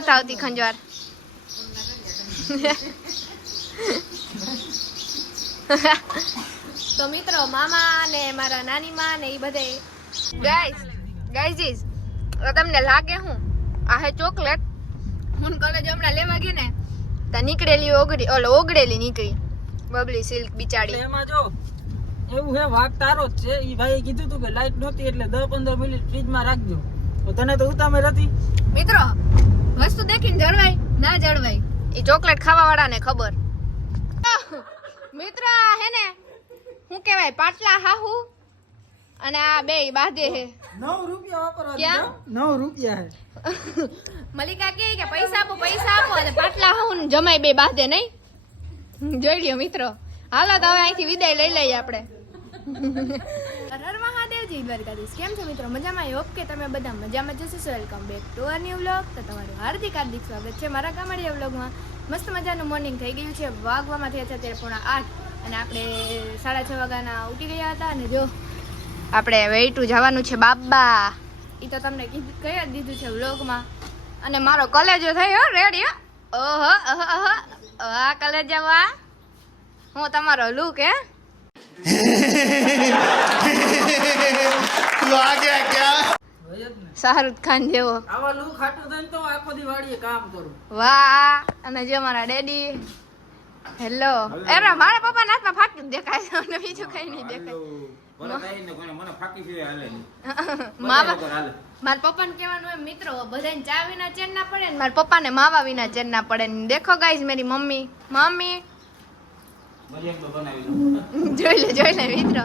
નથી આવતી ખંજવાર તો મિત્રો મામા ને મારા નાની માં ને એ બધે. ગાઈસ ગાઈઝીસ તમને લાગે હું આ હે ચોકલેટ? હું કોલેજ હમણાં લેવા ગઈ ને તો નીકળેલી ઓગળી ઓલો ઓગળેલી નીકળી. બબલી સિલ્ક બિચારી. એમાં જો એવું હે વાઘ તારો જ છે. ઈ ભાઈએ કીધું તું કે લાઈટ નહોતી એટલે દસ પંદર મિનિટ ફ્રીજમાં રાખજો. તો તને તો ઉતામે હતી. મિત્રો વસ્તુ દેખીને જળવાય ના જળવાય. એ ચોકલેટ ખાવા વાળાને ખબર. મિત્ર આ હે ને શું કહેવાય પાટલા હાહુ અને આ બે બાંધે હે. નવ રૂપિયા વાપરવા ક્યાં? નવ રૂપિયા હે. મલિકા કહે કે પૈસા આપો પૈસા આપો અને પાટલા હાહુ ને જમાઈ બે બાંધે નહીં. જોઈ લ્યો મિત્રો. હાલો તો હવે અહીંથી વિદાય લઈ લઈએ આપણે. મહાદેવજી દ્વારકાધીશ. કેમ છો મિત્રો? મજામાં? હોપ કે તમે બધા મજામાં જશો welcome back to our new vlog તો તમારું હાર્દિક હાર્દિક સ્વાગત છે મારા કામડિયા વ્લોગમાં મસ્ત મજાનું મોર્નિંગ થઈ ગયું છે. વાગવામાં થયા છે અત્યારે પોણા આઠ. અને આપણે સાડા છ વાગ્યાના ઉઠી ગયા હતા. અને જો, આપણે વેઇટું જવાનું છે બાબા. એ તો તમને કીધું, કહી જ દીધું છે વ્લોગમાં અને મારો કલેજો થયો રેડી ઓહો ઓહો ઓહો. આ કલેજો વા હું તમારો લુક હે? તું ખાન જેવો. વાહ અને જે મારા ડેડી. હેલો અરે મારા પપ્પા નાતમાં ફાકી દેખાય છે અને બીજું કઈ નહીં દેખાય. ને ચા વિના ચેન ના પડે ને મારા પપ્પા ને માવા વિના ચેન ના પડે ને. દેખો ગાઈસ મેરી મમ્મી. મમ્મી. જોઈ લે જોઈ લે મિત્રો.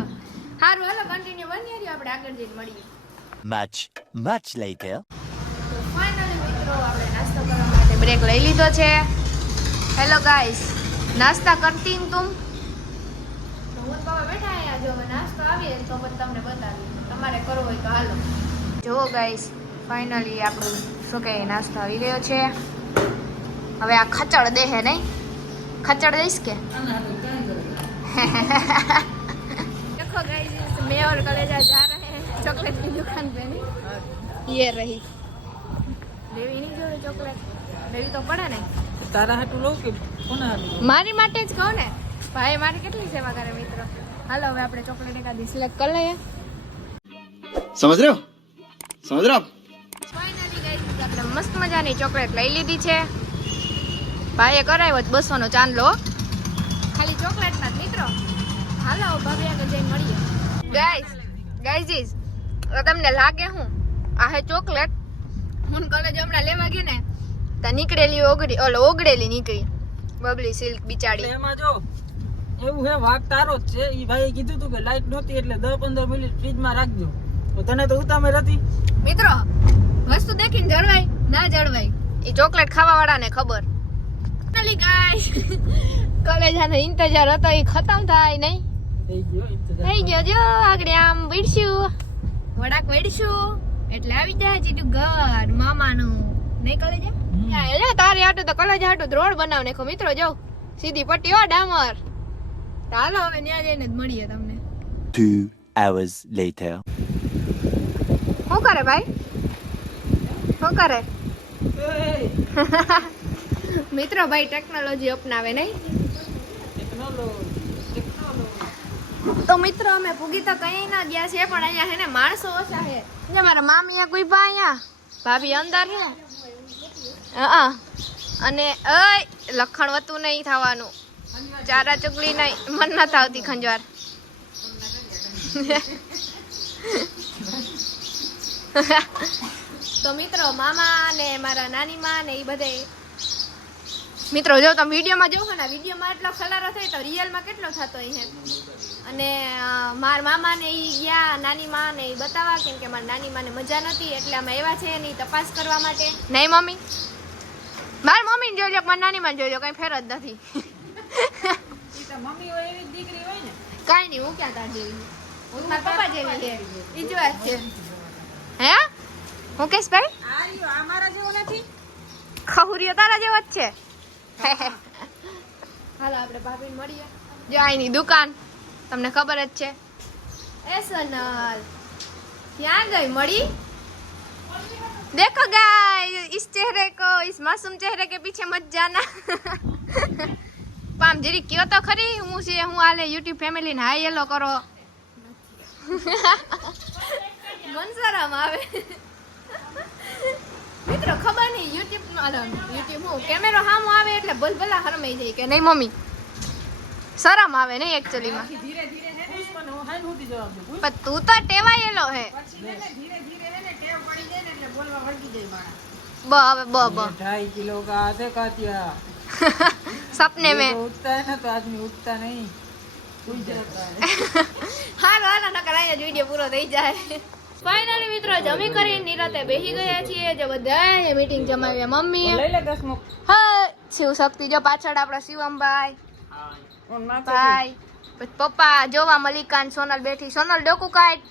સારું હાલો કન્ટિન્યુ બની રહ્યો આપણે આગળ જઈને મળીએ. મચ મચ લેટર ફાઇનલી મિત્રો આપણે નાસ્તો કરવા માટે બ્રેક લઈ લીધો છે. હેલો ગાઈસ નાસ્તા કરતી ને તું? તો હું બાબા બેઠા અહીંયા જો નાસ્તો આવીએ તો પછી તમને બતાવી તમારે કરવો હોય તો હાલો. જુઓ ગાઈસ ફાઇનલી આપણું શું કહે નાસ્તો આવી ગયો છે. હવે આ ખચડ દે હે નહીં? ખચડ દઈશ કે? देखो गाइस मैं और कलेजा जा रहे हैं चॉकलेट की दुकान पे नहीं ये रही લેવી નહીં જોઈએ ચોકલેટ લેવી તો પડે ને તારા હાટું લઉં કે કોના હાટું મારી માટે જ કહું ને ભાઈ મારી કેટલી સેવા કરે મિત્રો હાલો હવે આપણે ચોકલેટ એકાદી સિલેક્ટ કરી લઈએ समझ रहे हो समझ रहे हो आप ફાઇનલી ગાઈસ આપણે મસ્ત મજાની ચોકલેટ લઈ લીધી છે ભાઈએ કરાવ્યો જ બસો નો ચાંદલો ખાલી ચોકલેટના જ મિત્રો હાલો ભાભી આગળ જઈને મળીએ. ગાઈસ ગાઈઝીસ તમને લાગે હું આ હે ચોકલેટ? હું કોલેજ હમણાં લેવા ગઈ ને તો નીકળેલી ઓગળી ઓલો ઓગળેલી નીકળી. બબલી સિલ્ક બિચારી. એમાં જો એવું હે વાઘ તારો જ છે. ઈ ભાઈએ કીધું તું કે લાઈટ નહોતી એટલે દસ પંદર મિનિટ ફ્રીજમાં રાખજો. તો તને તો ઉતામે હતી. મિત્રો વસ્તુ દેખીને જળવાય ના જળવાય. એ ચોકલેટ ખાવા વાળાને ખબર. ચાલી ગાઈસ કોલેજ આનો ઇંતજાર હતો એ ખતમ થાય નહીં. થઈ ગયો જો આગળ આમ વળશું વડાક વળશું એટલે આવી જાય ઘર મામાનું. નહીં કોલેજ એટલે તારી હાટું તો કોલેજ હાટું રોડ બનાવ નાખો મિત્રો જો સીધી પટ્ટી હો ડામર. તો હવે ત્યાં જઈને જ મળીએ તમને. Two hours later. શું કરે ભાઈ? શું કરે? મિત્રો ભાઈ ટેકનોલોજી અપનાવે નહીં. ટેકનોલોજી. તો મિત્રો અમે પૂગી તો કઈ ના ગયા છે પણ અહીંયા હે ને માણસો ઓછા છે. જો મારા મામી કોઈ બા અહીંયા? ભાભી અંદર છે હા અને અય લખણ વતું નહીં થવાનું. ચારા ચુગલી નહીં મન નથી આવતી ખંજવાર તો મિત્રો મામા ને મારા નાની માં ને એ બધે મિત્રો જો તમે વિડીયોમાં જોવો ને વિડીયોમાં એટલો ખલારો થાય તો રિયલમાં કેટલો થતો હોય અને મારા મામા ને એ ગયા નાની મા ને એ બતાવવા કેમ કે મારા નાની માને મજા નથી એટલે અમે એવા છે એની તપાસ કરવા માટે. નહીં મમ્મી? મારા મમ્મીને જોઈ લો મારા નાની માને જોઈ લો કઈ ફેર જ નથી. મમ્મી હોય એવી દીકરી હોય ને. કાંઈ નહીં હું ક્યાં તાર જેવી? હું તો મારા પપ્પા જેવી છે. ઈ જ વાત છે. હે? હું કહીશ ભાઈ? આ રહ્યો, આ જેવો નથી? ખહુરિયો તારા જેવો જ છે. હાલો આપણે ભાભીને મળીએ જો અહીંની દુકાન તમને ખબર જ છે એ સોનલ ક્યાં ગઈ મળી देखो गाइस इस चेहरे को इस मासूम चेहरे के पीछे मत जाना પામ જરી કયો તો ખરી હું છે હું આલે યુટ્યુબ ફેમિલી ને હાય હેલો કરો મન શરમ આવે મિત્રો ખબર નહીં યુટ્યુબ અરે યુટ્યુબ હું કેમેરો સામો આવે એટલે ભલભલા હરમાઈ જાય કે નહીં મમ્મી? શરમ આવે નહીં એકચ્યુઅલીમાં પણ તું તો ટેવાયેલો હે. બ હવે બ બ. ઢાઈ કિલો કા આધે કાતિયા. સપને મેં. ઉઠતા હે ના તો આદમી ઉઠતા નહીં. હા ના ના કરાય જ વીડિયો પૂરો થઈ જાય. ફાઇનલી મિત્રો જમી કરી નિરાતે બેસી ગયા છીએ. જે બધાએ મીટિંગ જમાવી મમ્મી લઈ લે દસ મુક હા શિવ શક્તિ જો પાછળ આપણા શિવમભાઈ. ભાઈ પછી પપ્પા જોવા મલિકાન સોનલ બેઠી. સોનલ ડોકુ કાઢ.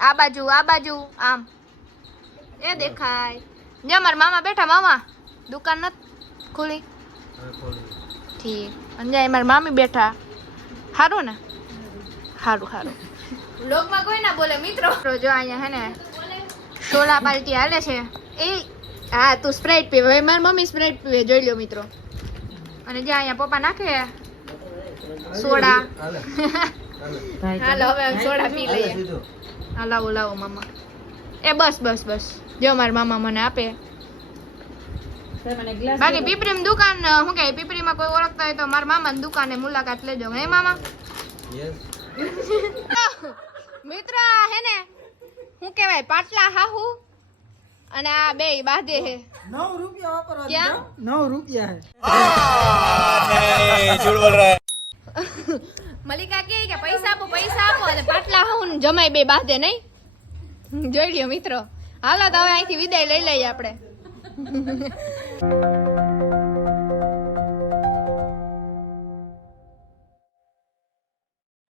આ બાજુ આ બાજુ આમ. એ દેખાય. જે મારા મામા બેઠા મામા. દુકાન નથી ખુલી? ઠીક. અને મારા મામી બેઠા. સારું ને? સારું સારું લોકમાં કોઈ ના બોલે મિત્રો. જો અહીંયા હે ને સોલા પાલટી હાલે છે. એ હા તું સ્પ્રાઇટ પીવે. હવે મારી મમ્મી સ્પ્રાઇટ પીવે જોઈ લો મિત્રો. અને જ્યાં અહીંયા પપ્પા નાખે સોડા. હાલો હવે સોડા પી લઈએ. હા લાવો લાવો મામા. એ બસ બસ બસ. જો મારા મામા મને આપે. બાકી પીપરીમાં દુકાન શું કે પીપરીમાં કોઈ ઓળખતા હોય તો મારા મામાની દુકાને મુલાકાત લેજો. હે મામા? મિત્ર આ હે ને શું કહેવાય પાટલા હાહુ અને આ બે બાંધે હે. નવ રૂપિયા વાપરવા ક્યાં? દીધા. નવ રૂપિયા હે. મલિકા કે કે પૈસા આપો પૈસા આપો અને પાટલા હાહુ ને જમાય બે બાંધે નહીં. જોઈ લ્યો મિત્રો. હાલો તો હવે અહીંથી વિદાય લઈ લઈએ આપણે.